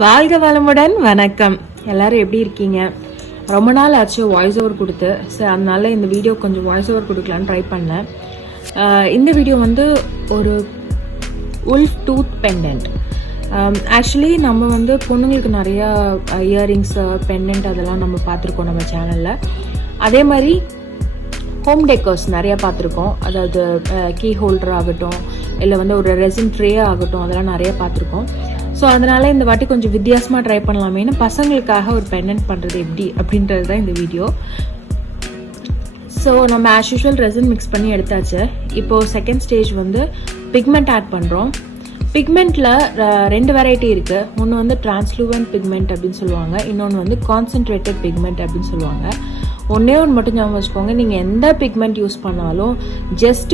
வாழ்க வளமுடன். வணக்கம். எல்லாரும் எப்படி இருக்கீங்க? ரொம்ப நாள் ஆச்சு வாய்ஸ் ஓவர் கொடுத்து. ஸோ அதனால இந்த வீடியோ கொஞ்சம் வாய்ஸ் ஓவர் கொடுக்கலான்னு ட்ரை பண்ணேன். இந்த வீடியோ வந்து ஒரு உல்ஃப் டூத் பெண்டன்ட். ஆக்சுவலி நம்ம வந்து பொண்ணுங்களுக்கு நிறையா இயரிங்ஸ் பெண்டன்ட் அதெல்லாம் நம்ம பார்த்துருக்கோம் நம்ம சேனலில். அதே மாதிரி ஹோம் டெக்கர்ஸ் நிறையா பார்த்துருக்கோம். அதாவது கீ ஹோல்டர் ஆகட்டும், இல்லை வந்து ஒரு ரெசின் ட்ரே ஆகட்டும், அதெல்லாம் நிறையா பார்த்துருக்கோம். ஸோ அதனால் இந்த வாட்டி கொஞ்சம் வித்தியாசமாக ட்ரை பண்ணலாமேன்னு பசங்களுக்காக ஒரு பெண்டன்ட் பண்ணுறது எப்படி அப்படின்றது தான் இந்த வீடியோ. ஸோ நம்ம ஆஸ் யூஷுவல் ரெசின் மிக்ஸ் பண்ணி எடுத்தாச்சு. இப்போது செகண்ட் ஸ்டேஜ் வந்து பிக்மெண்ட் ஆட் பண்ணுறோம். பிக்மெண்ட்டில் 2 வெரைட்டி இருக்குது. ஒன்று வந்து டிரான்ஸ்லூவன்ட் பிக்மெண்ட் அப்படின்னு சொல்லுவாங்க, இன்னொன்று வந்து கான்சென்ட்ரேட்டட் பிக்மெண்ட் அப்படின்னு சொல்லுவாங்க. ஒன்றே ஒன்று மட்டும் ஞாபகம் வச்சுக்கோங்க, நீங்கள் எந்த பிக்மெண்ட் யூஸ் பண்ணாலும் ஜஸ்ட்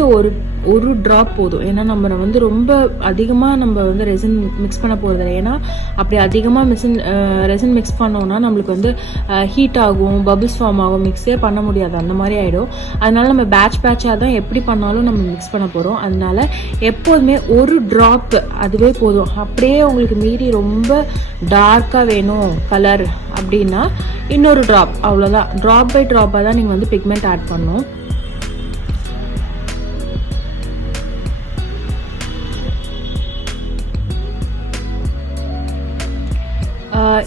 ஒரு ட்ராப் போதும். ஏன்னா நம்ம வந்து ரொம்ப அதிகமாக நம்ம வந்து ரெசின் மிக்ஸ் பண்ண போகிறது இல்லை. ஏன்னா அப்படி அதிகமாக ரெசின் மிக்ஸ் பண்ணோன்னா நம்மளுக்கு வந்து ஹீட் ஆகும், பபிள்ஸ் ஃபார்ம் ஆகும், மிக்ஸே பண்ண முடியாது, அந்த மாதிரி ஆகிடும். அதனால நம்ம பேட்சாக தான் எப்படி பண்ணாலும் நம்ம மிக்ஸ் பண்ண போகிறோம். அதனால எப்போதுமே ஒரு ட்ராப் அதுவே போதும். அப்படியே உங்களுக்கு மீறி ரொம்ப டார்க்காக வேணும் கலர் அப்படின்னா இன்னொரு ட்ராப், அவ்வளோதான். ட்ராப் பை ட்ராப்பாக தான் நீங்கள் வந்து பிக்மெண்ட் ஆட் பண்ணணும்.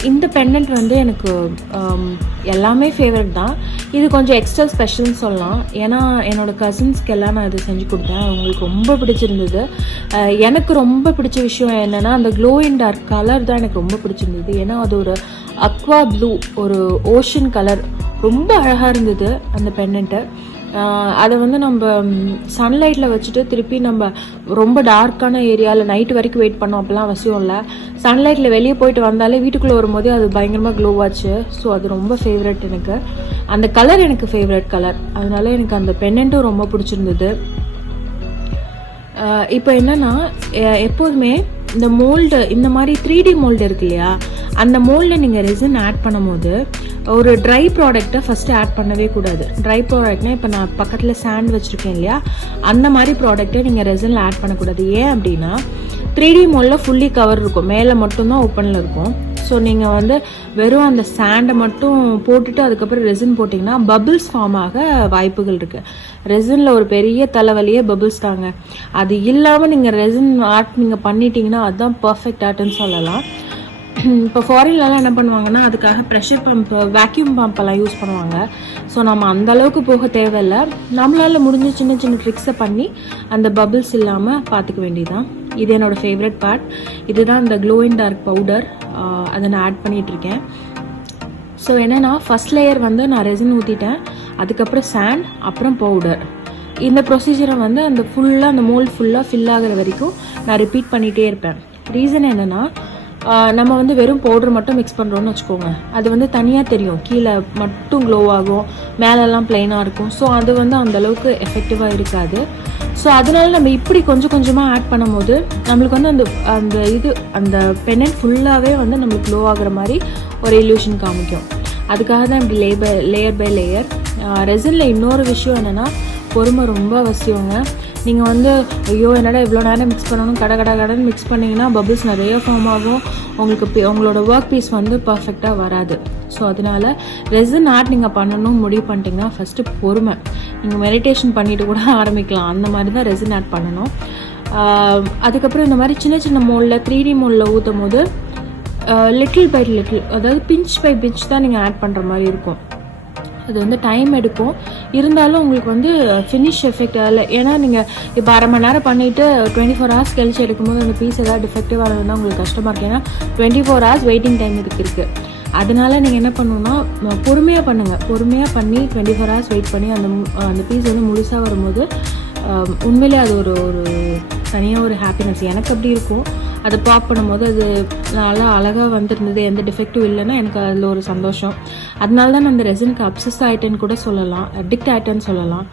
இந்த பெண்டன்ட் வந்து எனக்கு எல்லாமே ஃபேவரட் தான். இது கொஞ்சம் எக்ஸ்ட்ரா ஸ்பெஷல்னு சொல்லலாம். ஏன்னா என்னோடய கசின்ஸ்க்கு எல்லாம் நான் இது செஞ்சு கொடுத்தேன். அவங்களுக்கு ரொம்ப பிடிச்சிருந்தது. எனக்கு ரொம்ப பிடிச்ச விஷயம் என்னென்னா அந்த க்ளோ இன் டார்க் கலர் தான் எனக்கு ரொம்ப பிடிச்சிருந்தது. ஏன்னா அது ஒரு அக்வா ப்ளூ, ஒரு ஓஷன் கலர், ரொம்ப அழகாக இருந்தது அந்த பெண்டன்ட்டு. அதை வந்து நம்ம சன்லைட்டில் வச்சுட்டு திருப்பி நம்ம ரொம்ப டார்க்கான ஏரியாவில் நைட்டு வரைக்கும் வெயிட் பண்ணோம், அப்போல்லாம் அவசியம் இல்லை. சன்லைட்டில் வெளியே போயிட்டு வந்தாலே வீட்டுக்குள்ளே வரும்போதே அது பயங்கரமாக க்ளோவாச்சு. ஸோ அது ரொம்ப ஃபேவரட் எனக்கு. அந்த கலர் எனக்கு ஃபேவரட் கலர், அதனால எனக்கு அந்த பெண்டன்ட்டும் ரொம்ப பிடிச்சிருந்தது. இப்போ என்னென்னா எப்போதுமே இந்த மோல்டு, இந்த மாதிரி 3D மோல்டு இருக்கு இல்லையா, அந்த மோல்டில் நீங்கள் ரெசின் ஆட் பண்ணும் போது ஒரு ட்ரை ப்ராடக்டை ஃபஸ்ட்டு ஆட் பண்ணவே கூடாது. ட்ரை ப்ராடக்ட்னா இப்போ நான் பக்கத்தில் சாண்ட் வச்சுருக்கேன் இல்லையா, அந்த மாதிரி ப்ராடக்ட்டை நீங்கள் ரெசினில் ஆட் பண்ணக்கூடாது. ஏன் அப்படின்னா 3D மோல்டில் ஃபுல்லி கவர் இருக்கும், மேலே மட்டும்தான் ஓப்பனில் இருக்கும். ஸோ நீங்கள் வந்து வெறும் அந்த சாண்டை மட்டும் போட்டுட்டு அதுக்கப்புறம் ரெசின் போட்டிங்கன்னா பபிள்ஸ் ஃபார்ம் ஆக வாய்ப்புகள் இருக்குது. ரெசினில் ஒரு பெரிய தலைவலியே பபிள்ஸ் தாங்க. அது இல்லாமல் நீங்கள் ரெசின் ஆர்ட் நீங்கள் பண்ணிட்டீங்கன்னா அதுதான் பர்ஃபெக்ட் ஆர்ட்னு சொல்லலாம். இப்போ ஃபாரின்லலாம் என்ன பண்ணுவாங்கன்னா அதுக்காக ப்ரெஷர் பம்ப், வேக்யூம் பம்பெல்லாம் யூஸ் பண்ணுவாங்க. ஸோ நம்ம அந்தளவுக்கு போக தேவையில்லை. நம்மளால் முடிஞ்ச சின்ன சின்ன ட்ரிக்ஸை பண்ணி அந்த பபிள்ஸ் இல்லாமல் பார்த்துக்க வேண்டியதான். இது என்னோடய ஃபேவரட் பார்ட். இதுதான் இந்த க்ளோ இன் டார்க் பவுடர், அதை நான் ஆட் பண்ணிகிட்ருக்கேன். ஸோ என்னென்னா ஃபஸ்ட் லேயர் வந்து நான் ரெசின் ஊற்றிட்டேன், அதுக்கப்புறம் சாண்ட், அப்புறம் பவுடர். இந்த ப்ரொசீஜரை வந்து அந்த ஃபுல்லாக அந்த மோல்ட் ஃபுல்லாக ஃபில் ஆகிற வரைக்கும் நான் ரிப்பீட் பண்ணிகிட்டே இருப்பேன். ரீசன் என்னென்னா நம்ம வந்து வெறும் பவுடர் மட்டும் மிக்ஸ் பண்ணுறோன்னு வச்சுக்கோங்க, அது வந்து தனியாக தெரியும், கீழே மட்டும் க்ளோ ஆகும், மேலெல்லாம் ப்ளைனாக இருக்கும். ஸோ அது வந்து அந்தளவுக்கு எஃபெக்டிவாக இருக்காது. ஸோ அதனால நம்ம இப்படி கொஞ்சம் கொஞ்சமாக ஆட் பண்ணும் போது நம்மளுக்கு வந்து அந்த பெண்டன்ட் ஃபுல்லாகவே வந்து நம்மளுக்கு க்ளோ ஆகிற மாதிரி ஒரு இல்யூஷன் காமிக்கும். அதுக்காக தான் இப்படி லேயர் பை லேயர். ரெசினில் இன்னொரு விஷயம் என்னென்னா பொறுமை ரொம்ப அவசியங்க. நீங்கள் வந்து ஐயோ என்னடா இவ்வளோ நேரம் மிக்ஸ் பண்ணணும், கடன் மிக்ஸ் பண்ணிங்கன்னா பபிள்ஸ் நிறைய ஃபார்ம் ஆகும், உங்களோட ஒர்க் பீஸ் வந்து பர்ஃபெக்டாக வராது. ஸோ அதனால் ரெசின் ஆர்ட் நீங்கள் பண்ணணும் முடிவு பண்ணிட்டீங்கன்னா ஃபஸ்ட்டு பொறுமை. நீங்கள் மெடிடேஷன் பண்ணிவிட்டு கூட ஆரம்பிக்கலாம், அந்த மாதிரி தான் ரெசின் ஆர்ட் பண்ணணும். அதுக்கப்புறம் இந்த மாதிரி சின்ன சின்ன மோல்டில் 3D மோல்டில் ஊற்றும் போது லிட்டில் பை லிட்டில், அதாவது பிஞ்ச் பை பிஞ்ச் தான் நீங்கள் ஆட் பண்ணுற மாதிரி இருக்கும். அது வந்து டைம் எடுக்கும், இருந்தாலும் உங்களுக்கு வந்து ஃபினிஷ் எஃபெக்ட் ஆகலை. ஏன்னா நீங்கள் இப்போ அரை மணி நேரம் பண்ணிவிட்டு 24 ஹவர்ஸ் கழிச்சு எடுக்கும்போது அந்த பீஸ் ஏதாவது டிஃபெக்டிவாக இருந்ததுன்னா உங்களுக்கு கஷ்டமாக இருக்குது. ஏன்னா 24 ஹவர்ஸ் வெயிட்டிங் டைம் இருக்குது. அதனால நீங்கள் என்ன பண்ணணுன்னா பொறுமையாக பண்ணுங்கள். பொறுமையாக பண்ணி 24 ஹவர்ஸ் வெயிட் பண்ணி அந்த பீஸ் வந்து முழுசாக வரும்போது உண்மையிலே அது ஒரு தனியாக ஒரு ஹாப்பினஸ். எனக்கு அப்படி இருக்கும். அதை பாப் பண்ணும்போது அது நல்லா அழகாக வந்துருந்தது, எந்த டிஃபெக்டும் இல்லைன்னா எனக்கு அதில் ஒரு சந்தோஷம். அதனால தான் நான் அந்த ரெசினுக்கு அப்சஸ் ஆகிட்டேன்னு கூட சொல்லலாம், அடிக்ட் ஆகிட்டேன்னு சொல்லலாம்.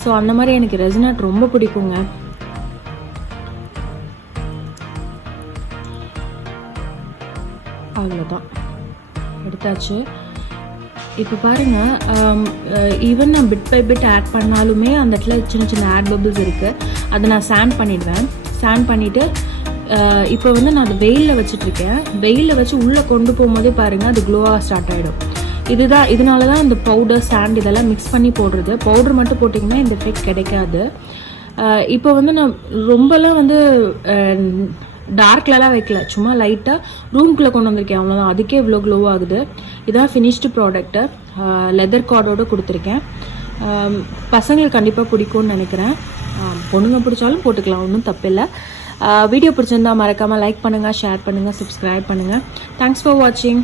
ஸோ அந்த மாதிரி எனக்கு ரெசின் ஆர்ட் ரொம்ப பிடிக்குங்க. அவ்வளோதான், எடுத்தாச்சு. இப்போ பாருங்கள், ஈவன் நான் பிட் பை பிட் ஆட் பண்ணாலுமே அந்த இடத்துல சின்ன சின்ன ஆட் பபிள்ஸ் இருக்குது. அதை நான் சாண்ட் பண்ணிவிடுவேன். சாண்ட் பண்ணிவிட்டு இப்போ வந்து நான் அது வெயிலில் வச்சுட்ருக்கேன். வெயிலில் வச்சு உள்ளே கொண்டு போகும்போதே பாருங்கள் அது க்ளோவாக ஸ்டார்ட் ஆகிடும். இதனால தான் இந்த பவுடர் சாண்ட் இதெல்லாம் மிக்ஸ் பண்ணி போடுறது. பவுடர் மட்டும் போட்டிங்கன்னா இந்த எஃபெக்ட் கிடைக்காது. இப்போ வந்து நான் ரொம்பலாம் வந்து டார்க்லலாம் வைக்கல, சும்மா லைட்டாக ரூம்குள்ளே கொண்டு வந்திருக்கேன், அவ்வளோதான். அதுக்கே இவ்வளோ க்ளோ ஆகுது. இதான் ஃபினிஷ்டு ப்ராடக்ட்டு. லெதர் கார்டோடு கொடுத்துருக்கேன். பசங்களுக்கு கண்டிப்பாக பிடிக்கும்னு நினைக்கிறேன். பொண்ணுங்க பிடிச்சாலும் போட்டுக்கலாம், ஒன்றும் தப்பில்லை. வீடியோ பிடிச்சிருந்தா மறக்காமல் லைக் பண்ணுங்கள், ஷேர் பண்ணுங்கள், சப்ஸ்கிரைப் பண்ணுங்கள். தேங்க்ஸ் ஃபார் வாட்சிங்.